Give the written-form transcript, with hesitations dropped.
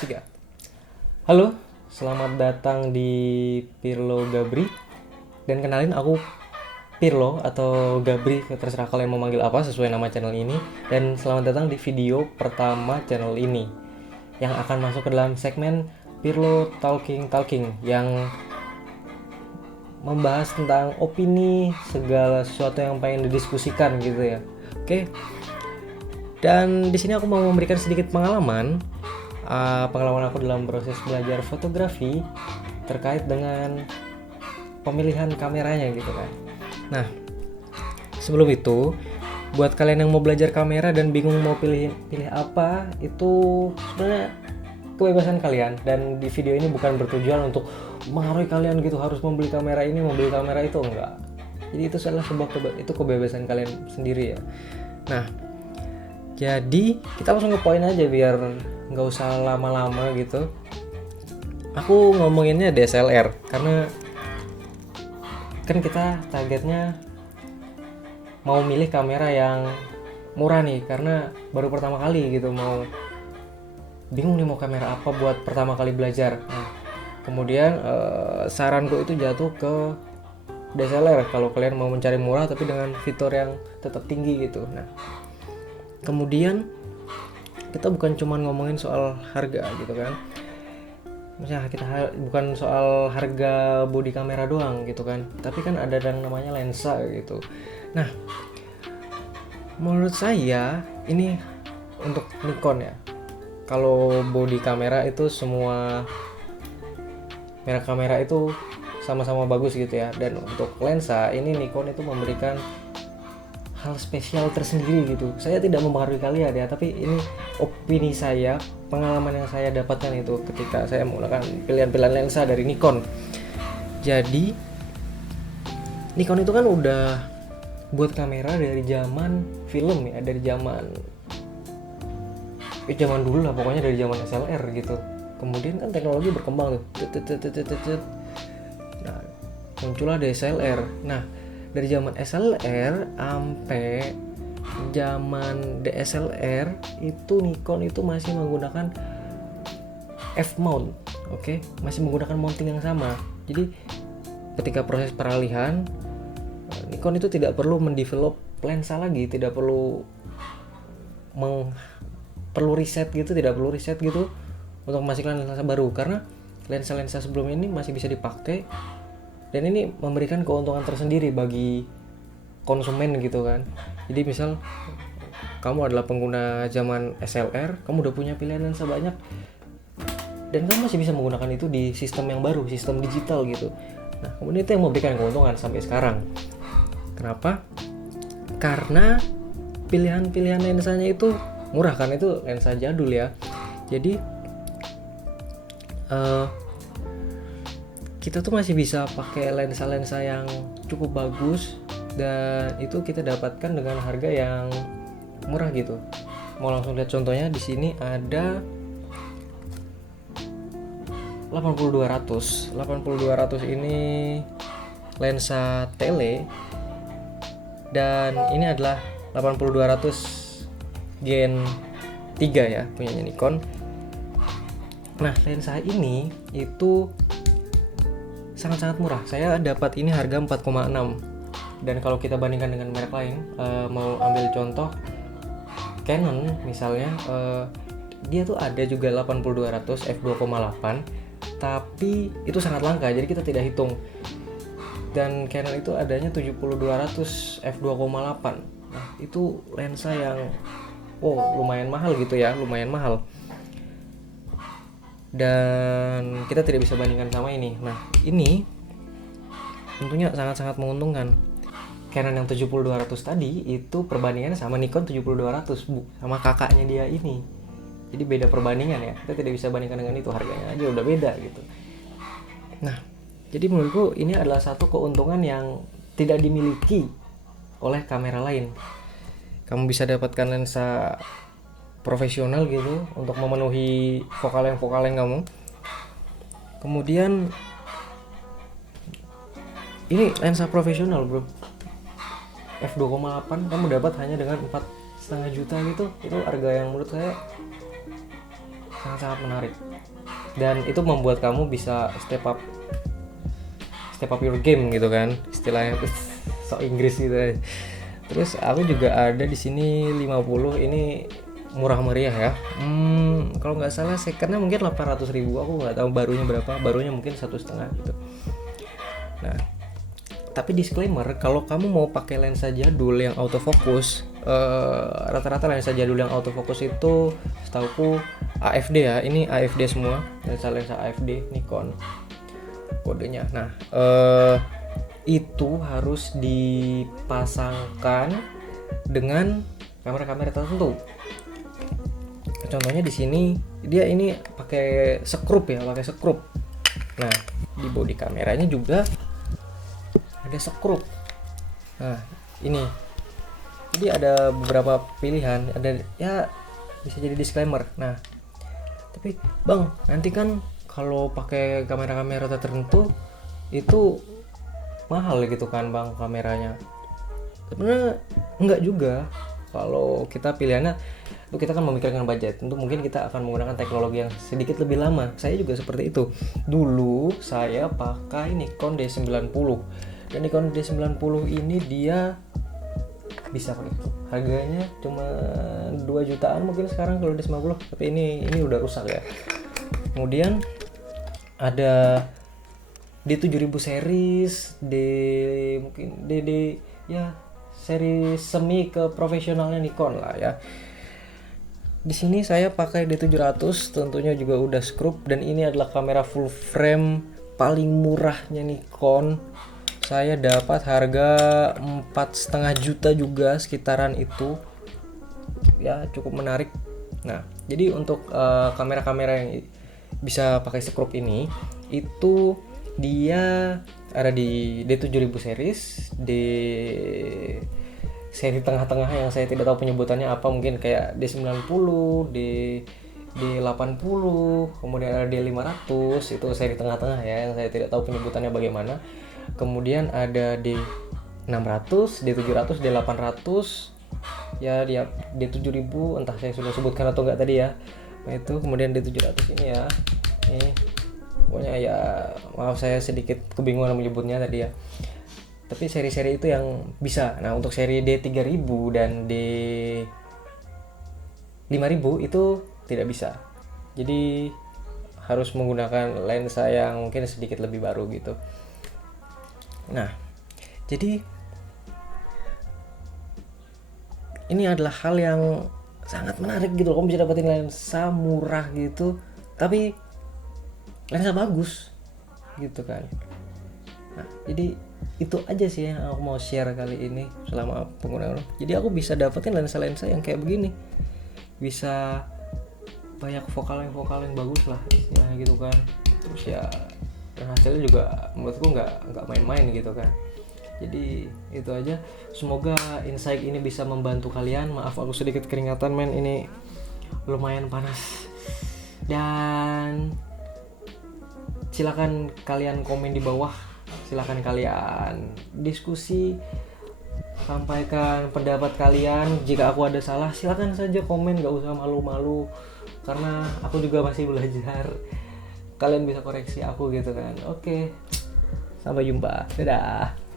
Tiga. Halo, selamat datang di Pirlo Gabri. Dan kenalin aku Pirlo atau Gabri, terserah kalian mau manggil apa sesuai nama channel ini. Dan selamat datang di video pertama channel ini yang akan masuk ke dalam segmen Pirlo Talking yang membahas tentang opini segala sesuatu yang pengen didiskusikan gitu ya. Oke. Dan di sini aku mau memberikan sedikit pengalaman aku dalam proses belajar fotografi terkait dengan pemilihan kameranya gitu kan. Nah, sebelum itu, buat kalian yang mau belajar kamera dan bingung mau pilih apa, itu sebenarnya kebebasan kalian. Dan di video ini bukan bertujuan untuk mengaruhi kalian gitu harus membeli kamera ini, membeli kamera itu, enggak. Jadi itu adalah sebuah kebebasan kalian sendiri ya. Nah, jadi kita langsung ke poin aja biar nggak usah lama-lama gitu. Aku ngomonginnya DSLR karena kan kita targetnya mau milih kamera yang murah nih, karena baru pertama kali gitu, mau bingung nih mau kamera apa buat pertama kali belajar. Nah, kemudian saranku itu jatuh ke DSLR kalau kalian mau mencari murah tapi dengan fitur yang tetap tinggi gitu. Nah, kemudian kita bukan cuma ngomongin soal harga gitu kan, misalnya kita bukan soal harga body kamera doang gitu kan, tapi kan ada yang namanya lensa gitu. Nah, menurut saya ini untuk Nikon ya, kalau body kamera itu semua merek kamera itu sama-sama bagus gitu ya, dan untuk lensa ini Nikon itu memberikan hal spesial tersendiri gitu. Saya tidak mempengaruhi kalian ya, tapi ini opini saya, pengalaman yang saya dapatkan itu ketika saya menggunakan pilihan-pilihan lensa dari Nikon. Jadi Nikon itu kan udah buat kamera dari zaman film ya, dari zaman dulu lah pokoknya, dari zaman SLR gitu. Kemudian kan teknologi berkembang tuh. Nah, muncullah DSLR. Nah, dari zaman SLR sampai zaman DSLR itu Nikon itu masih menggunakan F-mount, oke? Masih menggunakan mounting yang sama. Jadi ketika proses peralihan, Nikon itu tidak perlu mendevelop lensa lagi, tidak perlu riset gitu untuk memasukkan lensa baru, karena lensa-lensa sebelum ini masih bisa dipakai. Dan ini memberikan keuntungan tersendiri bagi konsumen gitu kan. Jadi misal kamu adalah pengguna zaman SLR, kamu udah punya pilihan lensa banyak, dan kamu masih bisa menggunakan itu di sistem yang baru, sistem digital gitu. Nah, kemudian itu yang memberikan keuntungan sampai sekarang. Kenapa? Karena pilihan-pilihan lensanya itu murah, karena itu lensa jadul ya. Jadi kita tuh masih bisa pakai lensa-lensa yang cukup bagus, dan itu kita dapatkan dengan harga yang murah gitu. Mau langsung lihat contohnya, di sini ada 80-200 ini lensa tele, dan ini adalah 80-200 Gen 3 ya, punyanya Nikon. Nah, lensa ini itu sangat-sangat murah. Saya dapat ini harga 4,6. Dan kalau kita bandingkan dengan merek lain, mau ambil contoh Canon misalnya, dia tuh ada juga 80-200 f2,8, tapi itu sangat langka, jadi kita tidak hitung. Dan Canon itu adanya 70-200 f2,8. Nah, itu lensa yang lumayan mahal gitu ya, lumayan mahal. Dan kita tidak bisa bandingkan sama ini. Nah, ini tentunya sangat-sangat menguntungkan. Canon yang 70-200 tadi itu perbandingannya sama Nikon 70-200, sama kakaknya dia ini. Jadi beda perbandingan ya. Kita tidak bisa bandingkan dengan itu, harganya aja udah beda gitu. Nah, jadi menurutku ini adalah satu keuntungan yang tidak dimiliki oleh kamera lain. Kamu bisa dapatkan lensa profesional gitu untuk memenuhi vokal kamu. Kemudian ini lensa profesional bro, f2,8 kamu dapat hanya dengan 4,5 juta gitu. Itu harga yang menurut saya sangat-sangat menarik, dan itu membuat kamu bisa step up your game gitu kan, istilahnya so Inggris gitu. Terus aku juga ada di sini 50, ini murah meriah ya. Kalau nggak salah secondnya mungkin 800.000, aku nggak tahu barunya berapa, barunya mungkin 1,5 gitu. Nah, tapi disclaimer, kalau kamu mau pakai lensa jadul yang autofocus, rata-rata lensa jadul yang autofocus itu setauku AFD ya, ini AFD semua, lensa AFD Nikon kodenya. Nah, itu harus dipasangkan dengan kamera-kamera tertentu. Contohnya di sini dia ini pakai sekrup ya, pakai sekrup. Nah, di bodi kameranya juga ada sekrup. Nah, ini. Jadi ada beberapa pilihan, ada ya bisa jadi disclaimer. Nah, tapi Bang, nanti kan kalau pakai kamera-kamera tertentu itu mahal gitu kan Bang kameranya. Sebenarnya enggak juga. Kalau kita pilihannya itu kita kan memikirkan budget. Tentu mungkin kita akan menggunakan teknologi yang sedikit lebih lama. Saya juga seperti itu. Dulu saya pakai Nikon D90. Dan Nikon D90 ini dia bisa pakai. Harganya cuma 2 jutaan mungkin sekarang kalau D90. Tapi ini udah rusak ya. Kemudian ada D7000 series, mungkin DD ya, seri semi ke profesionalnya Nikon lah ya. Di sini saya pakai D700, tentunya juga udah skrup, dan ini adalah kamera full frame paling murahnya Nikon. Saya dapat harga 4,5 juta juga, sekitaran itu. Ya, cukup menarik. Nah, jadi untuk kamera-kamera yang bisa pakai skrup ini itu dia ada di D7000 series, di seri tengah-tengah yang saya tidak tahu penyebutannya apa, mungkin kayak D90, D80, kemudian ada D500, itu seri tengah-tengah ya yang saya tidak tahu penyebutannya bagaimana. Kemudian ada D600, D700, D800, ya dia D7000, entah saya sudah sebutkan atau enggak tadi ya. Nah, itu kemudian D700 ini ya. Ini pokoknya ya, maaf saya sedikit kebingungan menyebutnya tadi ya. Tapi seri-seri itu yang bisa. Nah, untuk seri D3000 dan D5000 itu tidak bisa. Jadi harus menggunakan lensa yang mungkin sedikit lebih baru gitu. Nah, jadi ini adalah hal yang sangat menarik gitu. Kamu bisa dapetin lensa murah gitu, tapi lensa bagus gitu kan. Nah, jadi itu aja sih yang aku mau share kali ini selama penggunaan. Jadi aku bisa dapetin lensa-lensa yang kayak begini, bisa banyak vokal yang bagus lah istilahnya gitu kan. Terus ya, dan hasilnya juga menurutku nggak main-main gitu kan. Jadi itu aja, semoga insight ini bisa membantu kalian. Maaf aku sedikit keringatan men, ini lumayan panas. Dan silakan kalian komen di bawah, silakan kalian diskusi, sampaikan pendapat kalian. Jika aku ada salah silakan saja komen, gak usah malu-malu, karena aku juga masih belajar. Kalian bisa koreksi aku gitu kan. Oke, sampai jumpa, dadah.